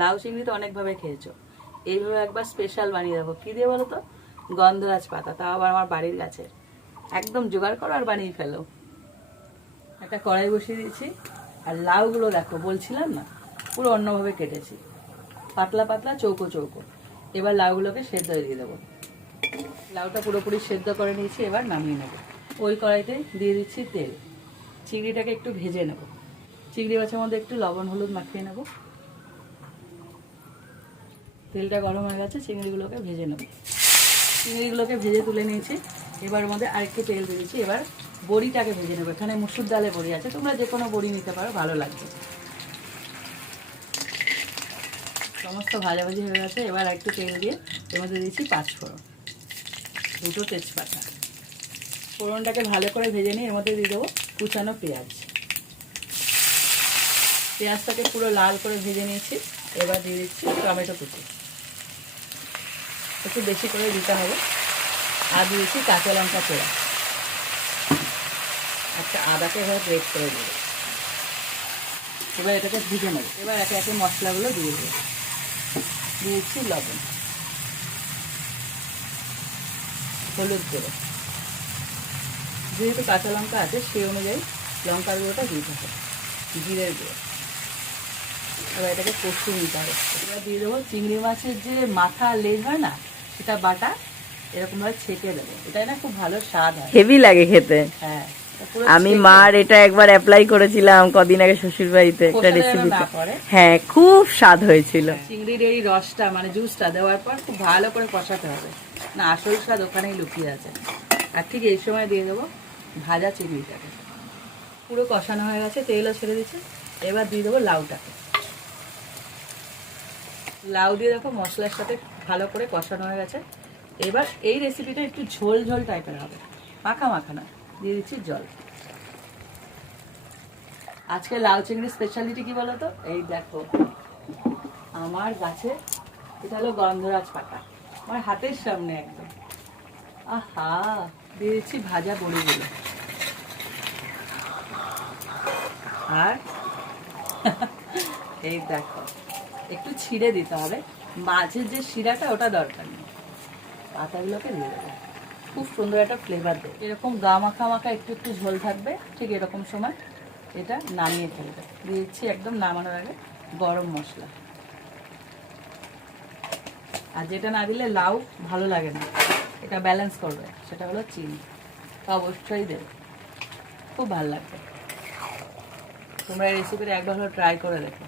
লাউ চিংড়ি তো অনেকভাবে খেয়েছো, এইভাবে একবার স্পেশাল বানিয়ে দেবো। কী দিয়ে বলো তো? গন্ধরাজ পাতা, তাও আবার আমার বাড়ির গাছে। একদম জোগাড় করো আর বানিয়ে ফেলো। একটা কড়াই বসিয়ে দিয়েছি, আর লাউগুলো দেখো, বলছিলাম না পুরো অন্যভাবে কেটেছি, পাতলা পাতলা চৌকো চৌকো। এবার লাউগুলোকে সেদ্ধ দিয়ে দেবো। লাউটা পুরোপুরি সেদ্ধ করে নিয়েছি, এবার নামিয়ে নেবো। ওই কড়াইতে দিয়ে দিচ্ছি তেল। চিংড়িটাকে একটু ভেজে নেব। চিংড়ি মাছের মধ্যে একটু লবণ হলুদ মাখিয়ে নেব। তেলটা গরম হয়ে গেছে, চিংড়িগুলোকে ভেজে নেব। চিংড়িগুলোকে ভেজে তুলে নিয়েছি। এবার ওর মধ্যে আরেকটু তেল দিয়েছি। এবার বড়িটাকে ভেজে নেবো। এখানে মুসুর ডালের বড়ি আছে, তোমরা যে কোনো বড়ি নিতে পারো, ভালো লাগবে। সমস্ত ভাজাভাজি হয়ে গেছে। এবার একটু তেল দিয়ে এর মধ্যে দিয়েছি পাঁচফোড়ন, দুটো তেজপাতা। ফোড়নটাকে ভালো করে ভেজে নিয়ে এর মধ্যে দিয়ে দেবো কুচানো পেঁয়াজ। পেঁয়াজটাকে পুরো লাল করে ভেজে নিয়েছি। এবার দিয়ে দিচ্ছি টমেটো কুচি, একটু বেশি করে দিতে হবে। আর দিয়েছি কাঁচা লঙ্কা পোড়া, একটা আদাকে এবার গ্রেট করে দেবো। এবার এটাকে ভেজে নেব। এবার একে একে মশলাগুলো দিয়ে দেবো। দিয়েছি লবণ, হলুদ গুঁড়ো, যেহেতু কাঁচা লঙ্কা আছে সেই অনুযায়ী লঙ্কার গুঁড়োটা দিতে হবে, জিরের গুঁড়ো। এবার এটাকে কষিয়ে নিতে হবে। এবার দিয়ে দেবো চিংড়ি মাছের যে মাথা লেজ হয় না, সেটা বাটা এরকমভাবে ছেঁকে দেবো। এটাই না খুব ভালো স্বাদ হয়, হেভি লাগে খেতে। হ্যাঁ, আমি মার এটা একবার অ্যাপ্লাই করেছিলাম কদিন আগে শ্বশুর বাড়িতে, একটা রেসিপিতে। হ্যাঁ, খুব স্বাদ হয়েছিল। চিংড়ির এই রসটা মানে জুসটা দেওয়ার পর খুব ভালো করে কষাতে হবে, না আসল স্বাদ ওখানেই লুকিয়ে আছে। আর ঠিক এই সময় দিয়ে দেবো ভাজা চিংড়িটাকে। পুরো কষানো হয়ে গেছে, তেলও ছেড়ে দিচ্ছে। এবার দিয়ে দেবো লাউটাকে। লাউ দিয়ে দেখো মশলার সাথে ভালো করে কষানো হয়ে গেছে। এবার এই রেসিপিটা একটু ঝোল ঝোল টাইপের হবে, মাখা মাখা না। দিয়ে দিচ্ছি জল। আজকে লাউ চিংড়ির স্পেশালিটি কি বলো তো? এই দেখো আমার গাছে, এটা হলো গন্ধরাজ পাতা, আমার হাতের সামনে একদম। আহা, দিয়ে দিচ্ছি ভাজা বড়িগুলো। আর এই দেখো, একটু ছিঁড়ে দিতে হবে, মাছের যে শিরাটা ওটা দরকার নেই। পাতাগুলোকে দিয়ে দেবো, খুব সুন্দর একটা ফ্লেভার দেবে। এরকম গা মাখা মাখা একটু একটু ঝোল থাকবে, ঠিক এরকম সময় এটা নামিয়ে ফেলবে। দিয়েছি একদম নামানোর আগে গরম মশলা। আর যেটা না দিলে লাউ ভালো লাগে না, এটা ব্যালেন্স করবে, সেটা হলো চিনি। অবশ্যই দেবে, খুব ভালো লাগবে। তোমরা এই রেসিপিটা একবার হলো ট্রাই করে দেখো।